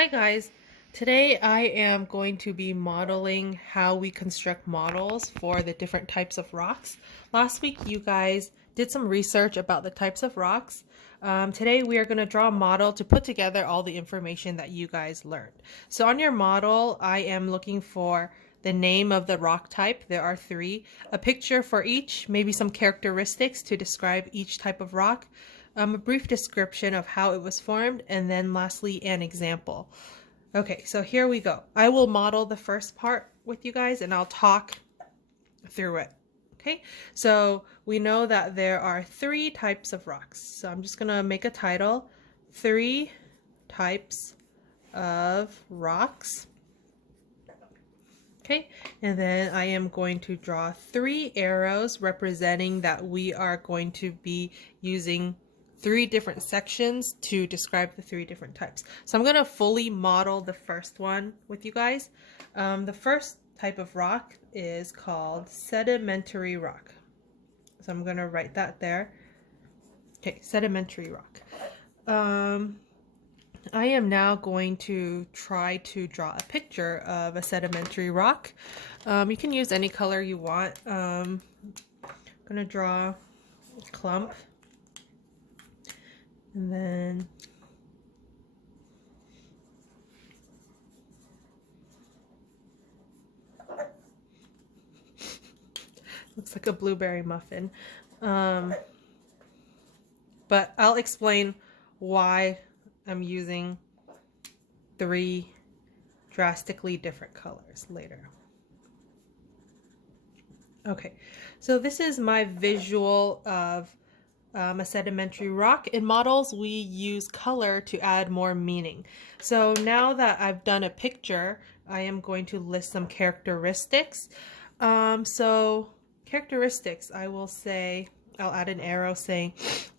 Hi guys, today I am going to be modeling how we construct models for the different types of rocks. Last week you guys did some research about the types of rocks. Today we are going to draw a model to put together all the information that you guys learned. So on your model I am looking for the name of the rock type. There are three. A picture for each, maybe some characteristics to describe each type of rock. A brief description of how it was formed, and then lastly an example. Okay, so here we go. I will model the first part with you guys and I'll talk through it. Okay, so we know that there are three types of rocks. So I'm just gonna make a title, 3 types of rocks. Okay, and then I am going to draw 3 arrows representing that we are going to be using 3 different sections to describe the 3 different types. So I'm going to fully model the first one with you guys. The first type of rock is called sedimentary rock. So I'm going to write that there. Okay, sedimentary rock. I am now going to try to draw a picture of a sedimentary rock. You can use any color you want. I'm going to draw a clump. And then looks like a blueberry muffin. But I'll explain why I'm using 3 drastically different colors later. Okay, so this is my visual of a sedimentary rock. In models, we use color to add more meaning. So now that I've done a picture, I am going to list some characteristics. So characteristics, I will say, I'll add an arrow saying,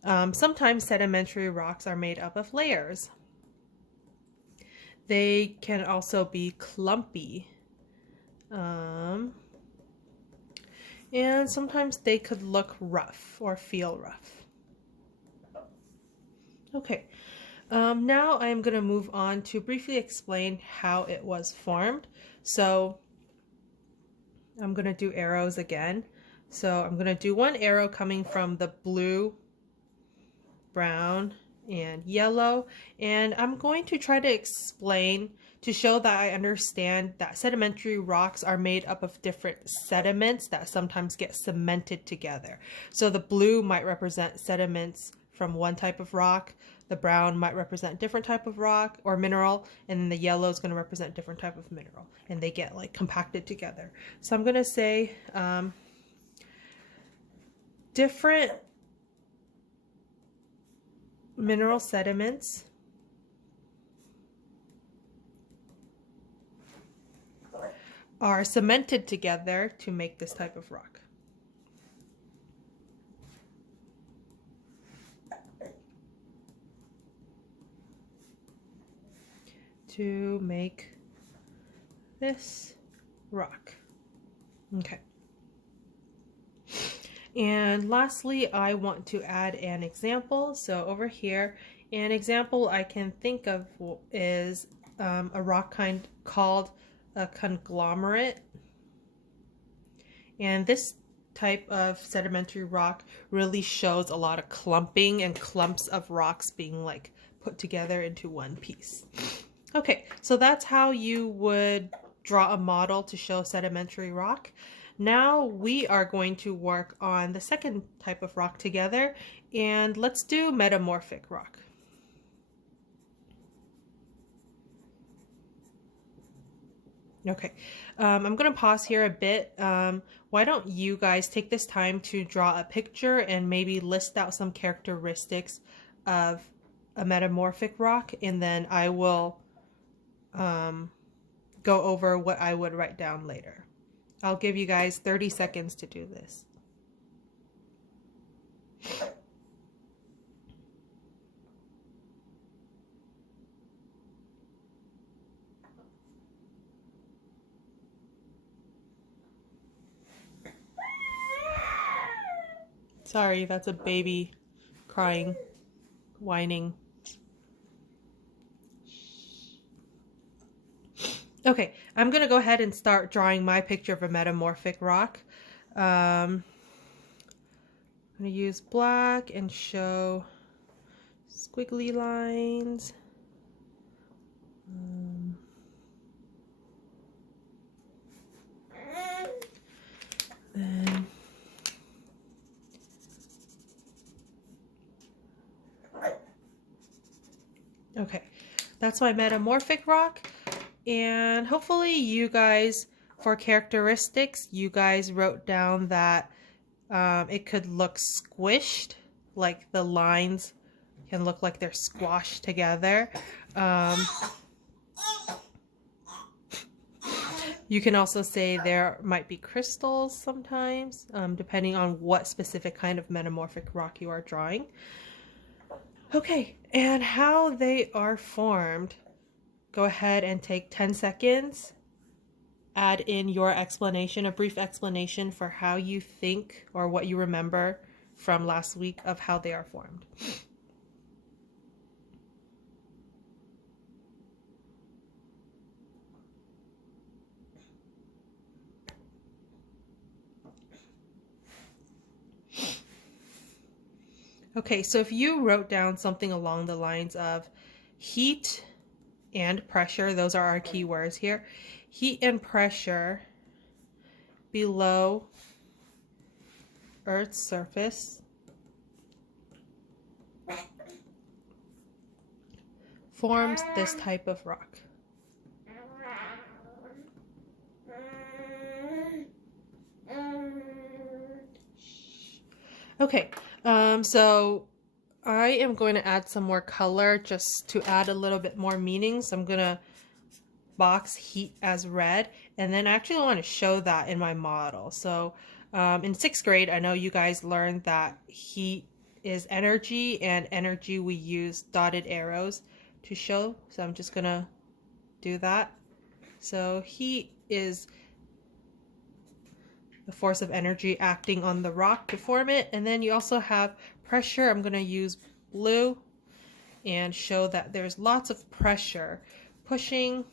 sometimes sedimentary rocks are made up of layers. They can also be clumpy. And sometimes they could look rough or feel rough. Okay, now I'm going to move on to briefly explain how it was formed. So I'm going to do arrows again. So I'm going to do one arrow coming from the blue, brown, and yellow. And I'm going to try to explain to show that I understand that sedimentary rocks are made up of different sediments that sometimes get cemented together. So the blue might represent sediments from one type of rock, the brown might represent different type of rock or mineral, and then the yellow is going to represent different type of mineral, and they get like compacted together. So I'm going to say different mineral sediments are cemented together to make this type of rock. To make this rock. Okay. And lastly, I want to add an example. So over here, an example I can think of is a rock kind called a conglomerate. And this type of sedimentary rock really shows a lot of clumping and clumps of rocks being like put together into one piece. Okay, so that's how you would draw a model to show sedimentary rock. Now we are going to work on the second type of rock together, and let's do metamorphic rock. Okay, I'm going to pause here a bit. Why don't you guys take this time to draw a picture and maybe list out some characteristics of a metamorphic rock, and then I will go over what I would write down later. I'll give you guys 30 seconds to do this. Sorry, that's a baby crying, whining. Okay, I'm going to go ahead and start drawing my picture of a metamorphic rock. I'm going to use black and show squiggly lines. Then okay, that's my metamorphic rock. And hopefully you guys, for characteristics, you guys wrote down that it could look squished, like the lines can look like they're squashed together. You can also say there might be crystals sometimes, depending on what specific kind of metamorphic rock you are drawing. Okay, and how they are formed, go ahead and take 10 seconds, add in your explanation, a brief explanation for how you think or what you remember from last week of how they are formed. Okay, so if you wrote down something along the lines of heat and pressure, those are our key words here. Heat and pressure below Earth's surface forms this type of rock. Okay, so I am going to add some more color just to add a little bit more meaning. So I'm going to box heat as red, and then I actually want to show that in my model. So in 6th grade, I know you guys learned that heat is energy, and energy we use dotted arrows to show. So I'm just going to do that. So heat is the force of energy acting on the rock to form it. And then you also have pressure. I'm going to use blue and show that there's lots of pressure pushing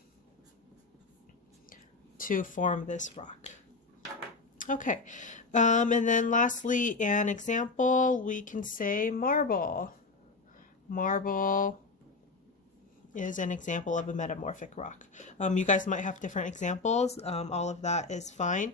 to form this rock. Okay, and then lastly, an example, we can say marble. Marble is an example of a metamorphic rock. You guys might have different examples. All of that is fine.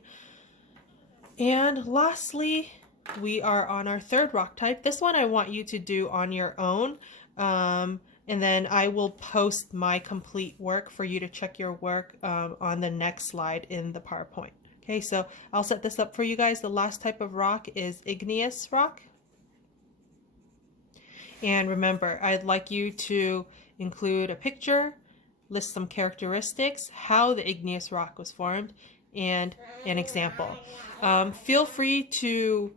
And lastly, we are on our 3rd rock type. This one I want you to do on your own. And then I will post my complete work for you to check your work on the next slide in the PowerPoint. Okay, so I'll set this up for you guys. The last type of rock is igneous rock. And remember, I'd like you to include a picture, list some characteristics, how the igneous rock was formed, and an example. Feel free to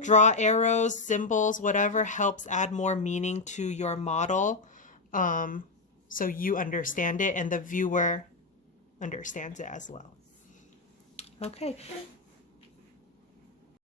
draw arrows, symbols, whatever helps add more meaning to your model, so you understand it and the viewer understands it as well. Okay,